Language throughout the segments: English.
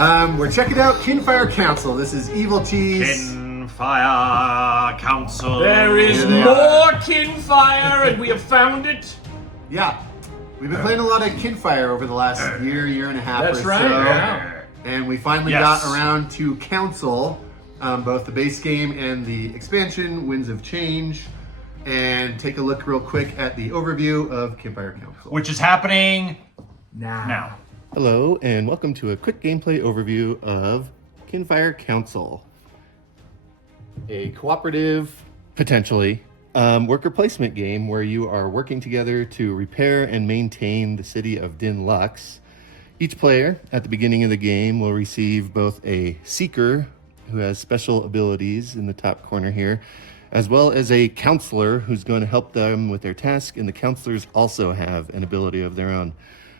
We're checking out Kinfire Council. This is Evil Cheese. Kinfire Council. There is more Kinfire, and we have found it. Yeah, we've been playing a lot of Kinfire over the last year and a half That's or right, so. yeah. And we finally got around to Council, both the base game and the expansion, Winds of Change. And take a look real quick at the overview of Kinfire Council. Which is happening now. Hello, and welcome to a quick gameplay overview of Kinfire Council. A cooperative, potentially, worker placement game where you are working together to repair and maintain the city of Din Lux. Each player at the beginning of the game will receive both a seeker, who has special abilities in the top corner here, as well as a counselor who's going to help them with their task, and the counselors also have an ability of their own.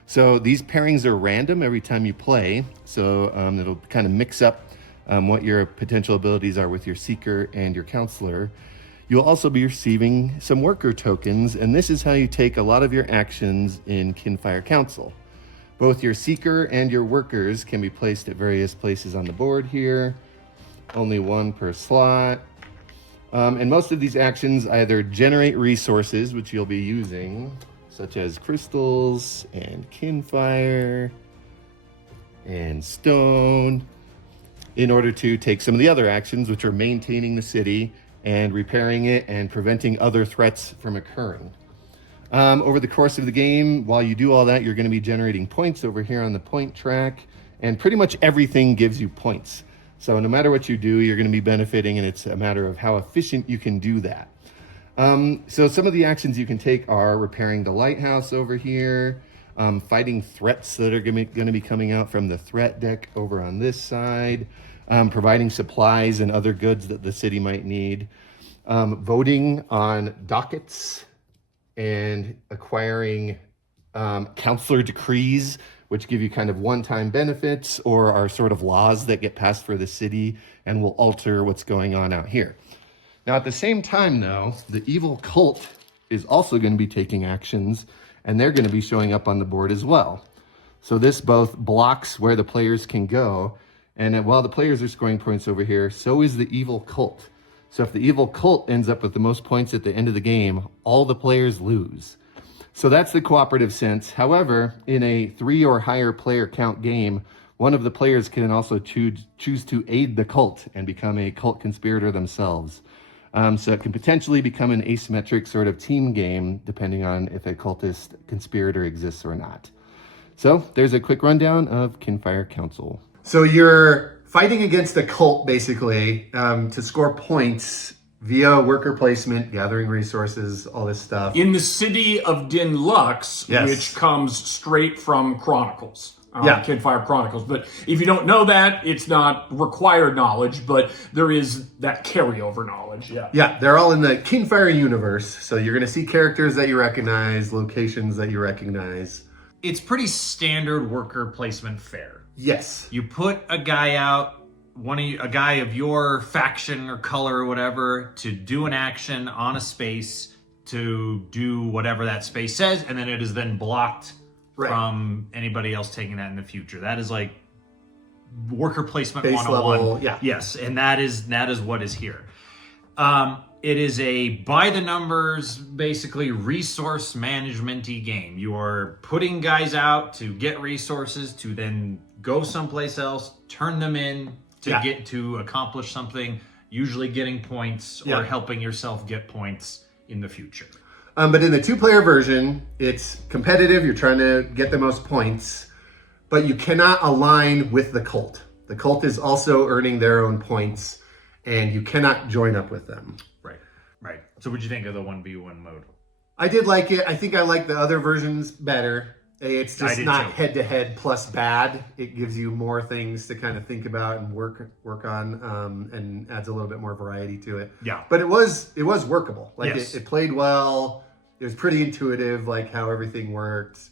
So these pairings are random every time you play, so it'll kind of mix up what your potential abilities are with your seeker and your counselor. You'll also be receiving some worker tokens, and this is how you take a lot of your actions in Kinfire Council. Both your seeker and your workers can be placed at various places on the board here, only one per slot. And most of these actions either generate resources, which you'll be using, such as crystals and Kinfire and stone, in order to take some of the other actions, which are maintaining the city and repairing it and preventing other threats from occurring. Over the course of the game, while you do all that, you're going to be generating points over here on the point track, and pretty much everything gives you points. So no matter what you do, you're going to be benefiting, and it's a matter of how efficient you can do that. So some of the actions you can take are repairing the lighthouse over here, fighting threats that are going to be coming out from the threat deck over on this side, providing supplies and other goods that the city might need, voting on dockets, and acquiring counselor decrees, which give you kind of one-time benefits or are sort of laws that get passed for the city and will alter what's going on out here. Now, at the same time, though, the evil cult is also going to be taking actions, and they're going to be showing up on the board as well. So this both blocks where the players can go, and while the players are scoring points over here, so is the evil cult. So if the evil cult ends up with the most points at the end of the game, all the players lose. So that's the cooperative sense. However, in a 3 or higher player count game, one of the players can also choose to aid the cult and become a cult conspirator themselves. So it can potentially become an asymmetric sort of team game, depending on if a cultist conspirator exists or not. So there's a quick rundown of Kinfire Council. So you're fighting against the cult, basically, to score points via worker placement, gathering resources, all this stuff. In the city of Din Lux, which comes straight from Chronicles. Kinfire Chronicles. But if you don't know that, it's not required knowledge, but there is that carryover knowledge. Yeah, they're all in the Kinfire universe. So you're going to see characters that you recognize, locations that you recognize. It's pretty standard worker placement fare. Yes. You put a guy out, a guy of your faction or color or whatever, to do an action on a space to do whatever that space says, and then it is then blocked from anybody else taking that in the future. That is like worker placement base 101. level, Yes, and that is what is here. It is a by the numbers, basically resource management-y game. You are putting guys out to get resources to then go someplace else, turn them in to get to accomplish something, usually getting points or helping yourself get points in the future. But in the 2-player version, it's competitive. You're trying to get the most points, but you cannot align with the cult. The cult is also earning their own points, and you cannot join up with them. Right. So what'd you think of the 1v1 mode? I did like it. I think I like the other versions better. It's just not head-to-head plus bad. It gives you more things to kind of think about and work on, and adds a little bit more variety to it. Yeah. But it was workable. Like it played well. It was pretty intuitive, like how everything worked.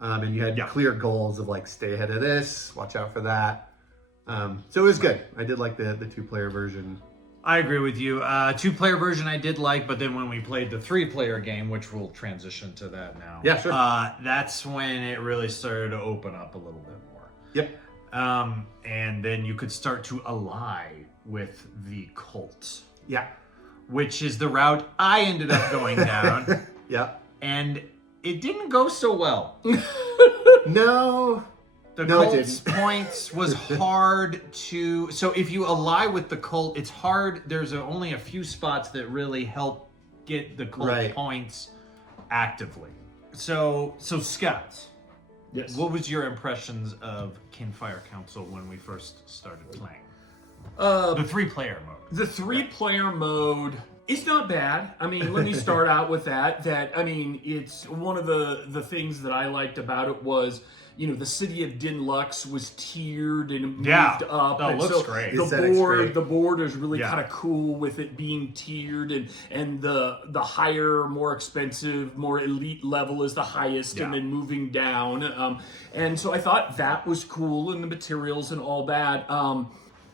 And you had clear goals of like, stay ahead of this, watch out for that. So it was good. I did like the 2-player version. I agree with you. 2-player version I did like, but then when we played the 3-player game, which we'll transition to that now. Yeah, sure. That's when it really started to open up a little bit more. Yep. And then you could start to ally with the cult. Yeah. Which is the route I ended up going down. Yeah. And it didn't go so well. No. The cult's points was hard to... So if you ally with the cult, it's hard. There's only a few spots that really help get the cult points actively. So Scott, yes, what was your impressions of Kinfire Council when we first started playing? The 3-player mode. The 3-player mode is not bad. I mean, let me start out with that. I mean, it's one of the things that I liked about it was, you know, the city of Dinlux was tiered and moved up. That and looks so great. The board is really kind of cool with it being tiered, and the higher, more expensive, more elite level is the highest, and then moving down. And so I thought that was cool, and the materials and all that.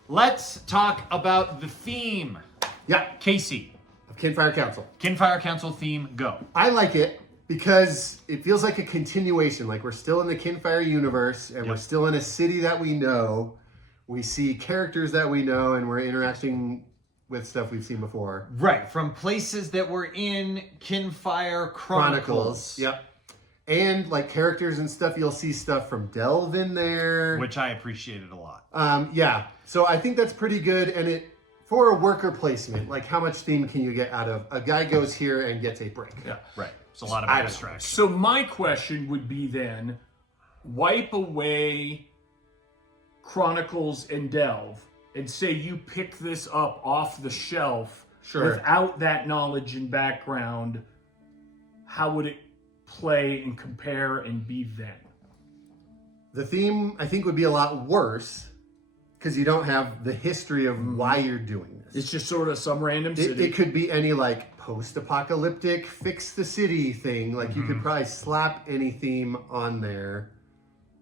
Let's talk about the theme. Yeah. Casey. Kinfire Council. Kinfire Council theme, go. I like it because it feels like a continuation. Like we're still in the Kinfire universe, and we're still in a city that we know. We see characters that we know, and we're interacting with stuff we've seen before. Right, from places that were in Kinfire Chronicles. Yep. And like characters and stuff, you'll see stuff from Delve in there. Which I appreciated a lot. Yeah. So I think that's pretty good. And it for a worker placement, like how much theme can you get out of a guy goes here and gets a brick? Yeah. Right. It's a lot of abstraction. So my question would be then, wipe away Chronicles and Delve and say you pick this up off the shelf without that knowledge and background, how would it play and compare and be then? The theme, I think, would be a lot worse because you don't have the history of why you're doing this. It's just sort of some random city. It could be any like post-apocalyptic fix the city thing. Like you could probably slap any theme on there.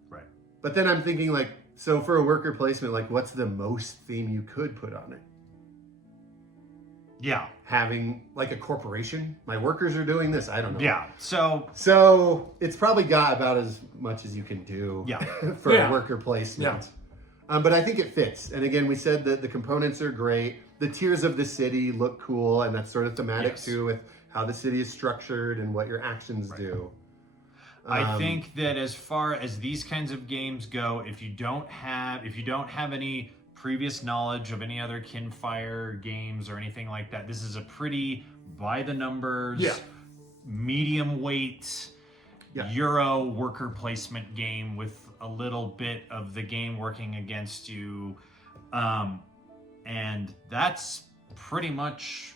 Right. But then I'm thinking like, so for a worker placement, like what's the most theme you could put on it? Yeah. Having like a corporation, my workers are doing this. I don't know. Yeah. So it's probably got about as much as you can do for a worker placement. Yeah. But I think it fits. And again, we said that the components are great. The tiers of the city look cool, and that's sort of thematic too with how the city is structured and what your actions do. I think that as far as these kinds of games go, if you don't have any previous knowledge of any other Kinfire games or anything like that, this is a pretty by the numbers, medium weight Euro worker placement game with a little bit of the game working against you. And that's pretty much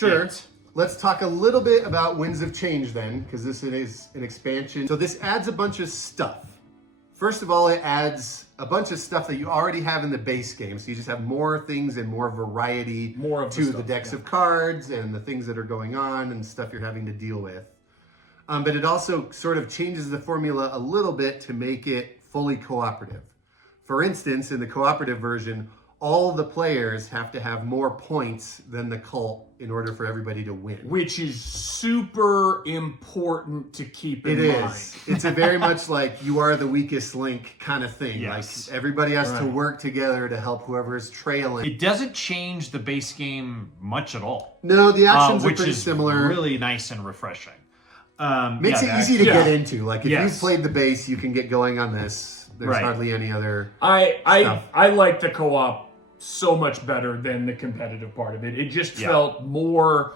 it. Let's talk a little bit about Winds of Change then, because this is an expansion. So this adds a bunch of stuff. First of all, it adds a bunch of stuff that you already have in the base game. So you just have more things and more variety to the decks of cards and the things that are going on and stuff you're having to deal with. But it also sort of changes the formula a little bit to make it fully cooperative. For instance, in the cooperative version, all the players have to have more points than the cult in order for everybody to win. Which is super important to keep in mind. It is. It's a very much like you are the weakest link kind of thing. Yes. Like everybody has to work together to help whoever is trailing. It doesn't change the base game much at all. No, the actions are which pretty is similar. Really nice and refreshing. Makes it easy to get into. Like if you've played the base, you can get going on this. There's hardly any other I like the co-op so much better than the competitive part of it. It just felt more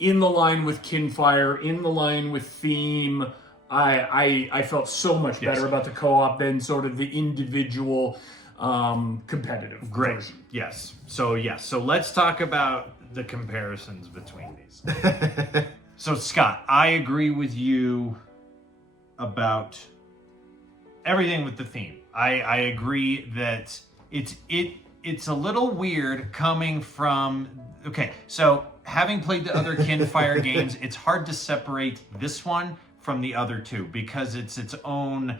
in the line with Kinfire, in the line with theme. I felt so much better about the co-op than sort of the individual competitive version. Yes. So let's talk about the comparisons between these. So Scott, I agree with you about everything with the theme. I agree that it's a little weird coming from... Okay, so having played the other Kinfire games, it's hard to separate this one from the other two because it's its own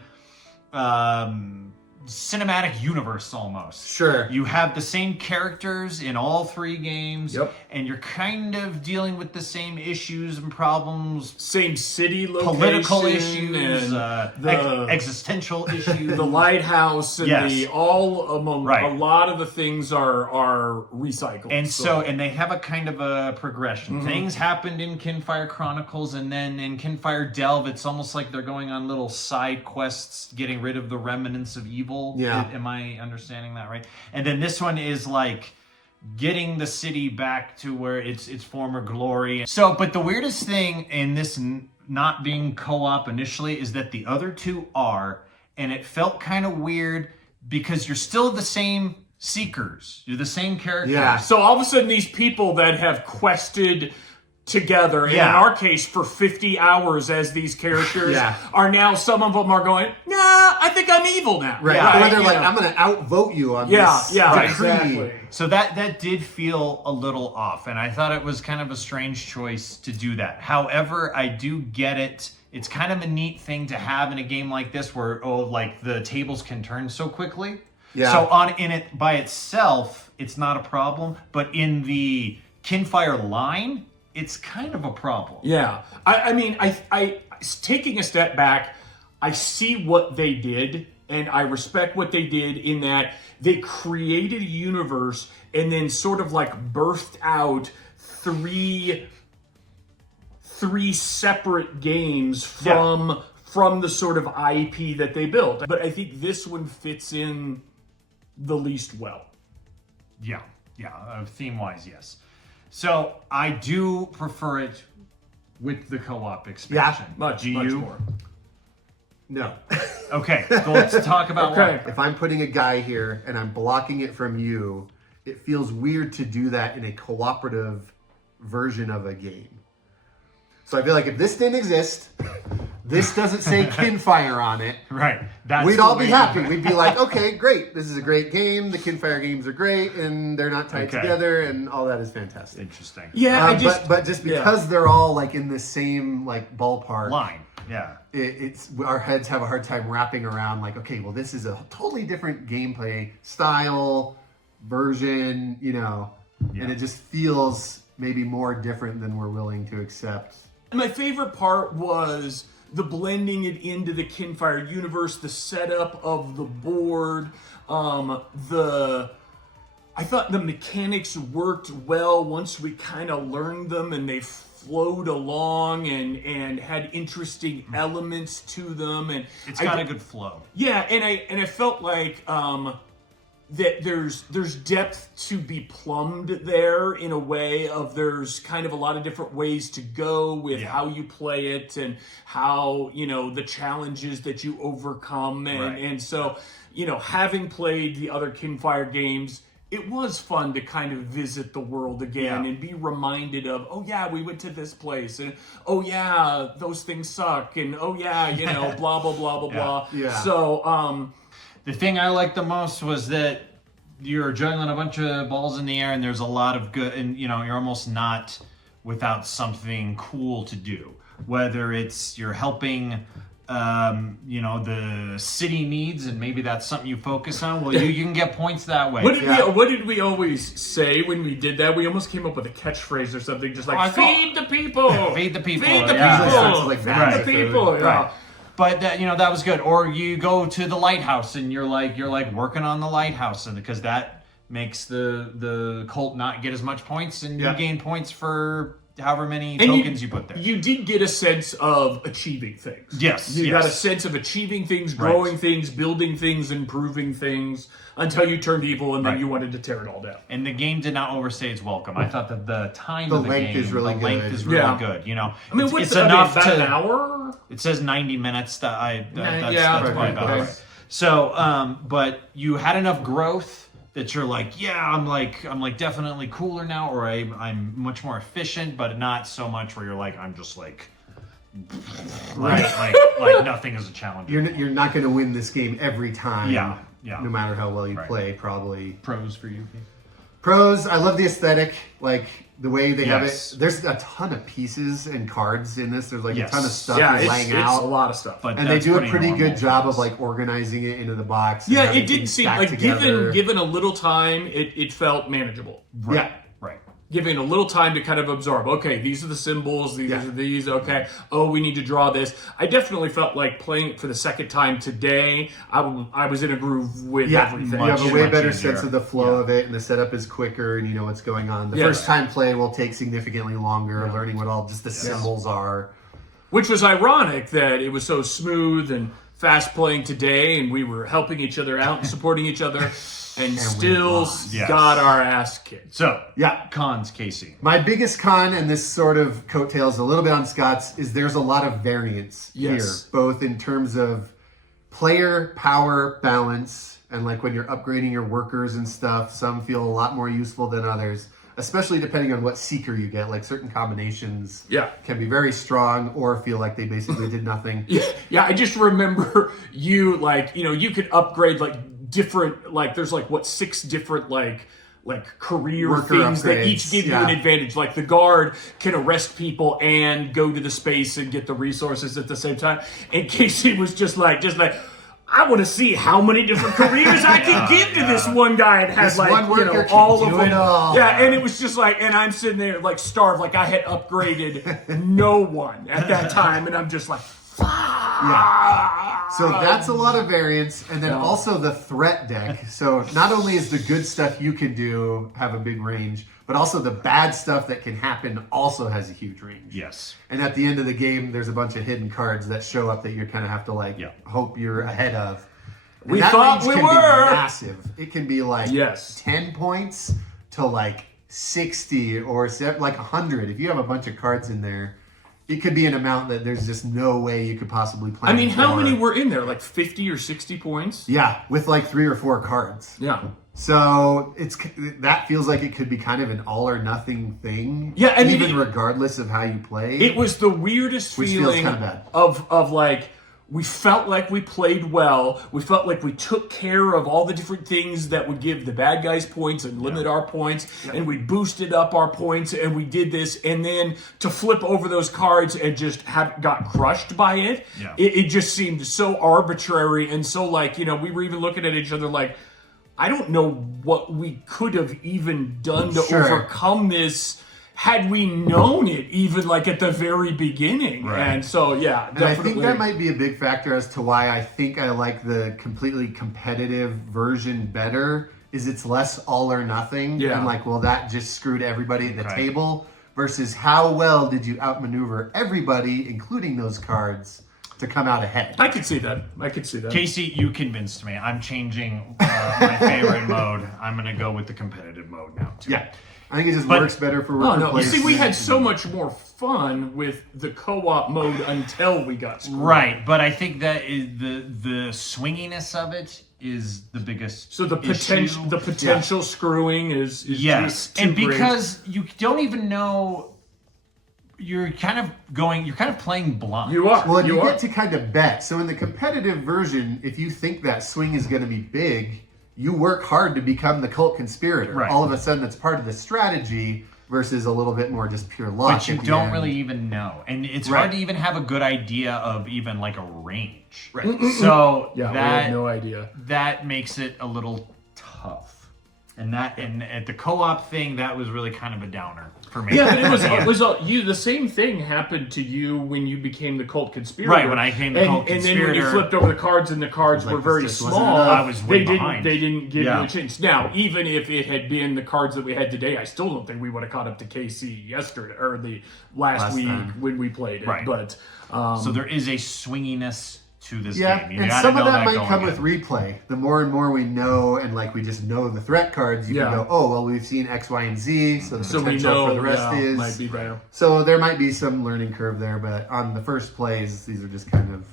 cinematic universe almost. Sure. You have the same characters in all 3 games. Yep. And you're kind of dealing with the same issues and problems. Same city location. Political issues, and existential issues. the lighthouse and Yes. a Right. lot of the things are recycled. And so, and they have a kind of a progression. Mm-hmm. Things happened in Kinfire Chronicles, and then in Kinfire Delve, it's almost like they're going on little side quests, getting rid of the remnants of evil. Yeah. Am I understanding that right? And then this one is like getting the city back to where its former glory. So, but the weirdest thing in this not being co-op initially is that the other 2 are, and it felt kind of weird because you're still the same seekers. You're the same characters. Yeah. So all of a sudden, these people that have quested together, and in our case, for 50 hours as these characters, are now, some of them are going, nah, I think I'm evil now. Right. Yeah. Or they're like, I'm going to outvote you on this right, decree. exactly. So that did feel a little off, and I thought it was kind of a strange choice to do that. However, I do get it. It's kind of a neat thing to have in a game like this where, like, the tables can turn so quickly. Yeah. So in it by itself, it's not a problem, but in the Kinfire line, it's kind of a problem. Yeah. I mean, I taking a step back, I see what they did, and I respect what they did in that they created a universe and then sort of like birthed out three separate games from the sort of IP that they built. But I think this one fits in the least well. Yeah, theme-wise, yes. So I do prefer it with the co-op expansion. Much Do you? more. No. Okay, so let's talk about Okay. why. If I'm putting a guy here and I'm blocking it from you, it feels weird to do that in a cooperative version of a game. So I feel like if this didn't exist, this doesn't say Kinfire on it, Right. That's we'd the all be way- happy. We'd be like, okay, great. This is a great game. The Kinfire games are great, and they're not tied Okay. together, and all that is fantastic. Interesting. Yeah, But just because they're all like in the same like ballpark, Line. Yeah. it's our heads have a hard time wrapping around like, okay, well, this is a totally different gameplay style, version, and it just feels maybe more different than we're willing to accept. My favorite part was the blending it into the Kinfire universe, the setup of the board, I thought the mechanics worked well once we kind of learned them and they flowed along and had interesting elements to them, and It's got a good flow. yeah, and I felt like that there's depth to be plumbed there in a way of there's kind of a lot of different ways to go with how you play it and how the challenges that you overcome and so having played the other Kinfire games, it was fun to kind of visit the world again and be reminded of, oh yeah, we went to this place, and oh yeah, those things suck, and oh yeah, blah blah blah blah blah. Yeah. So The thing I liked the most was that you're juggling a bunch of balls in the air, and there's a lot of good, and you're almost not without something cool to do. Whether it's you're helping, the city needs, and maybe that's something you focus on. Well, you can get points that way. What did we always say when we did that? We almost came up with a catchphrase or something, just like feed the people, Feed the people. feed the Yeah. people, Like feed that. the people. Yeah. Right. But that was good. Or you go to the lighthouse and you're like working on the lighthouse, and because that makes the cult not get as much points, and you gain points for however many tokens you put there. You did get a sense of achieving things. Yes, You yes. got a sense of achieving things, growing things, building things, improving things, until you turned evil and then you wanted to tear it all down. And the game did not overstay its welcome. I thought that the time The of the length game, is really the length good. is really Yeah. good. I mean, it's enough about to an hour? It says 90 minutes. That's yeah, probably about okay. right. So, but you had enough growth that you're like, yeah, I'm like definitely cooler now, or I'm much more efficient, but not so much where you're like, I'm just like nothing is a challenge. You're not going to win this game every time. Yeah. No matter how well you play, probably. Pros for you. Pros, I love the aesthetic, like the way they have Yes. it. There's a ton of pieces and cards in this. There's like Yes. a ton of stuff Yeah, laying it's out. a lot of stuff. But And they that's do a pretty normal good job for of this. like organizing it into the box. and Yeah, having it did things seem stacked like together. given a little time, it felt manageable. Yeah. Right. Giving a little time to kind of absorb. Okay, these are the symbols. These are these. Okay. Oh, we need to draw this. I definitely felt like playing it for the second time today. I was in a groove with everything. You have a way much better easier. sense of the flow of it, and the setup is quicker, and you know what's going on. The Yes. first time play will take significantly longer, learning what all just the symbols are. Which was ironic that it was so smooth and fast playing today, and we were helping each other out and supporting each other, and still lost. Yes. got our ass kicked. So, Yeah. cons, Casey. My biggest con, and this sort of coattails a little bit on Scott's, is there's a lot of variance here, both in terms of player power balance, and like when you're upgrading your workers and stuff, some feel a lot more useful than others, especially depending on what seeker you get. Like certain combinations can be very strong or feel like they basically did nothing. Yeah, I just remember you, like, you know, you could upgrade like different, like there's like what 6 different like career Worker things that each upgrades, give you an advantage. Like the guard can arrest people and go to the space and get the resources at the same time. And Casey was just like I want to see how many different careers I can give to this one guy. It has This like, one you worker know, can all do of them. it all. Yeah, and it was just like, and I'm sitting there like starved, like I had upgraded no one at that time, and I'm just like, Yeah. So that's a lot of variance, and then also the threat deck. So not only is the good stuff you can do have a big range, but also the bad stuff that can happen also has a huge range. Yes. And at the end of the game, there's a bunch of hidden cards that show up that you kind of have to like hope you're ahead of. And We that thought range we can were. be massive. It can be like Yes. 10 points to like 60 or like 100. If you have a bunch of cards in there, it could be an amount that there's just no way you could possibly plan. I mean, how for. many were in there? Like 50 or 60 points? Yeah, with like 3 or 4 cards. Yeah. So that feels like it could be kind of an all or nothing thing. Yeah, I mean, even regardless of how you play. It was the weirdest Which feels feeling kinda bad. of like, we felt like we played well. We felt like we took care of all the different things that would give the bad guys points and limit our points. And we boosted up our points and we did this. And then to flip over those cards and just got crushed by it, it just seemed so arbitrary and so like, you know, we were even looking at each other like, I don't know what we could have even done to overcome this had we known it, even like at the very beginning. Right. And so, yeah, And definitely. I think that might be a big factor as to why I think I like the completely competitive version better, is it's less all or nothing. Yeah. And like, well, that just screwed everybody at the table, versus how well did you outmaneuver everybody, including those cards, to come out ahead. I could see that. Casey, you convinced me. I'm changing my favorite mode. I'm going to go with the competitive mode now, too. Yeah. I think it just works better for worker Oh, no. You placement. see, we had so much more fun with the co-op mode until we got screwed. Right, but I think that is the swinginess of it is the biggest. So the potential screwing is just too and great. because you don't even know. You're kind of playing blind. You are. Well, and you are. get to kind of bet. So in the competitive version, if you think that swing is going to be big, you work hard to become the cult conspirator. Right. All of a sudden, it's part of the strategy versus a little bit more just pure luck. But you at the don't end. really even know. And it's hard to even have a good idea of even like a range. Right. So we had no idea. That makes it a little tough. And at the co-op thing, that was really kind of a downer for me. Yeah, but it was you. The same thing happened to you when you became the cult conspirator. Right, when I became the cult And then when you conspirator- flipped over the cards and the cards Like, were very this just wasn't small, enough. I was way behind. They didn't give Yeah. you a chance. Now, even if it had been the cards that we had today, I still don't think we would have caught up to KC yesterday or the last week time. when we played it. Right. But So there is a swinginess to this Yeah, game. You and gotta some of know that might going come in. with replay. The more and more we know, and like we just know the threat cards, you can go, oh, well, we've seen X, Y, and Z, so the so we potential know for the rest is. might be better. So there might be some learning curve there, but on the first plays, these are just kind of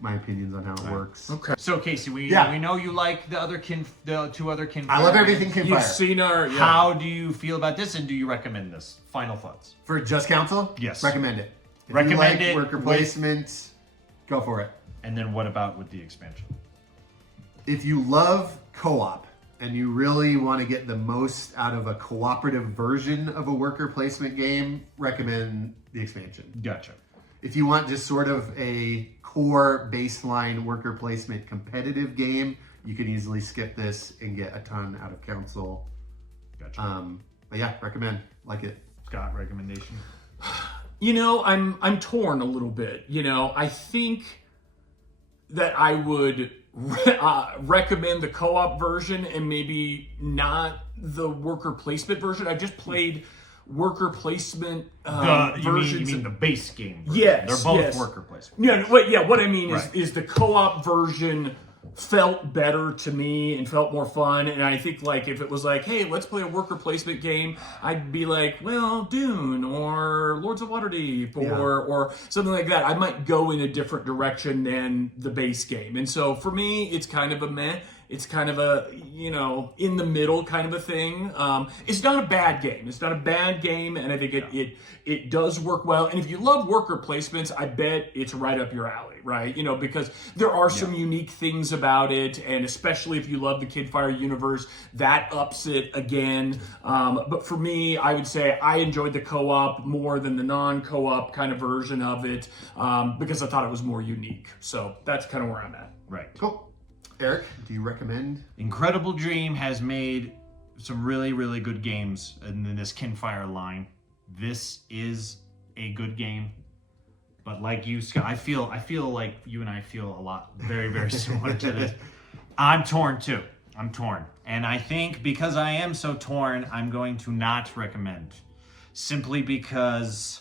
my opinions on how it works. Okay. So Casey, we know you like the two other Kinfire. I love everything You've Kinfire. seen our. Yeah. How do you feel about this, and do you recommend this? Final thoughts. For Just Council? Yes. Recommend it. If Recommend you like it worker with- placement, go for it. And then what about with the expansion? If you love co-op and you really want to get the most out of a cooperative version of a worker placement game, recommend the expansion. Gotcha. If you want just sort of a core baseline worker placement competitive game, you can easily skip this and get a ton out of Council. Gotcha. But yeah, recommend. Like it. Scott, recommendation? You know, I'm torn a little bit. You know, I think that I would recommend the co-op version and maybe not the worker placement version. I've just played worker placement versions. You mean the base game version. Yes, They're both yes. worker placement. Yeah, what I mean Right. is the co-op version felt better to me and felt more fun. And I think like if it was like, hey, let's play a worker placement game, I'd be like, well, Dune or Lords of Waterdeep or something like that. I might go in a different direction than the base game. And so for me, it's kind of a meh. It's kind of a, you know, in the middle kind of a thing. It's not a bad game. It's not a bad game, and I think it does work well. And if you love worker placements, I bet it's right up your alley, right? You know, because there are some unique things about it, and especially if you love the Kinfire universe, that ups it again. But for me, I would say I enjoyed the co-op more than the non-co-op kind of version of it because I thought it was more unique. So that's kind of where I'm at. Right. Cool. Eric, do you recommend? Incredible Dream has made some really, really good games in this Kinfire line. This is a good game, but like you, Scott, I feel like you and I feel a lot very, very similar to this. I'm torn too. I'm torn, and I think because I am so torn, I'm going to not recommend, simply because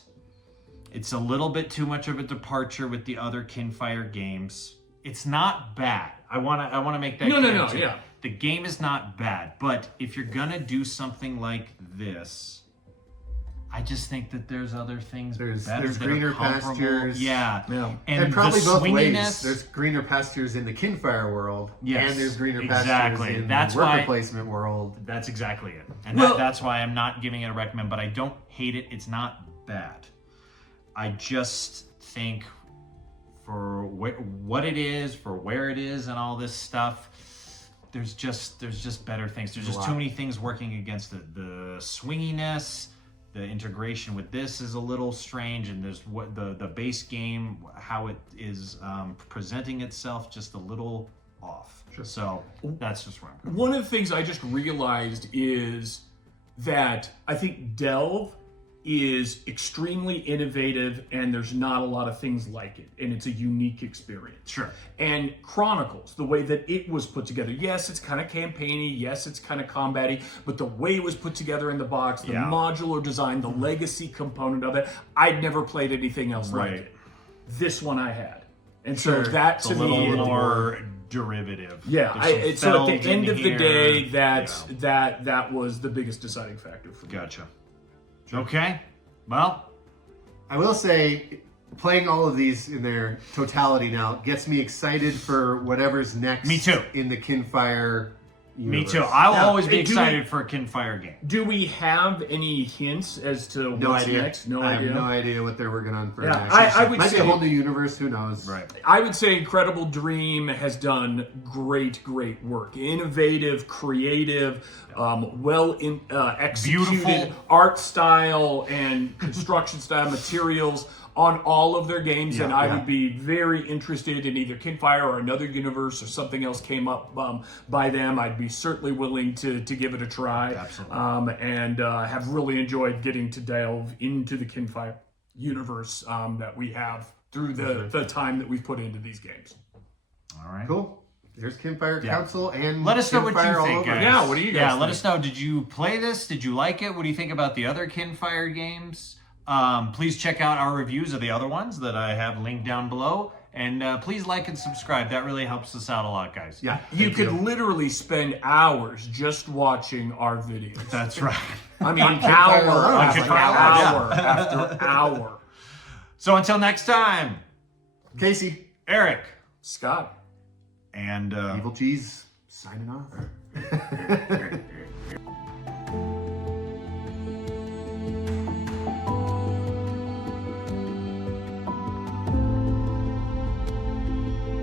it's a little bit too much of a departure with the other Kinfire games. It's not bad. I want to make that clear. No, too. yeah. The game is not bad, but if you're gonna do something like this, I just think that there's other things better. There's that greener are comparable. pastures. Yeah. And probably the both ways. swinginess. There's greener pastures in the Kinfire world, Yes, and there's greener exactly. pastures in That's the worker why- placement world. That's exactly it, and Well- that's why I'm not giving it a recommend. But I don't hate it. It's not bad. I just think for what it is, for where it is, and all this stuff, there's just better things. There's just too many things working against it. The swinginess, the integration with this is a little strange, and there's what the base game, how it is presenting itself, just a little off. Sure. So that's just where I'm going. One of the things I just realized is that I think Delve is extremely innovative and there's not a lot of things like it, and it's a unique experience. Sure. And Chronicles, the way that it was put together, yes, it's kind of campaigny, yes, it's kind of combat-y, but the way it was put together in the box, the modular design, the legacy component of it, I'd never played anything else like it. This one I had. And so that to a little me... more derivative. Yeah, There's some so at feld the end in of the here. day, that was the biggest deciding factor for me. Gotcha. Okay. Well, I will say, playing all of these in their totality now gets me excited for whatever's next. Me too. In the Kinfire universe. me too. I'll Now, always be do excited for a Kinfire game. Do we have any hints as to No what's idea. next? No I idea. have no idea what they're working on for Yeah, next. I would Might be say- a whole new universe. Who knows? Right. I would say Incredible Dream has done great work. Innovative, creative, executed Beautiful. art style and construction style materials on all of their games, and I would be very interested in either Kinfire or another universe or something else came up by them. I'd be certainly willing to give it a try. Absolutely. And have really enjoyed getting to delve into the Kinfire universe that we have through the time that we've put into these games. All right. Cool. There's Kinfire Council and Let us know what Kinfire you all think, over. guys. Yeah, what do you guys Yeah, think? let us know. Did you play this? Did you like it? What do you think about the other Kinfire games? Please check out our reviews of the other ones that I have linked down below. And please like and subscribe. That really helps us out a lot, guys. Yeah. You thank could literally spend hours just watching our videos. That's right. I mean, alone. hour after hour. So until next time, Casey, Eric, Scott. and... Evil Cheese, signing off.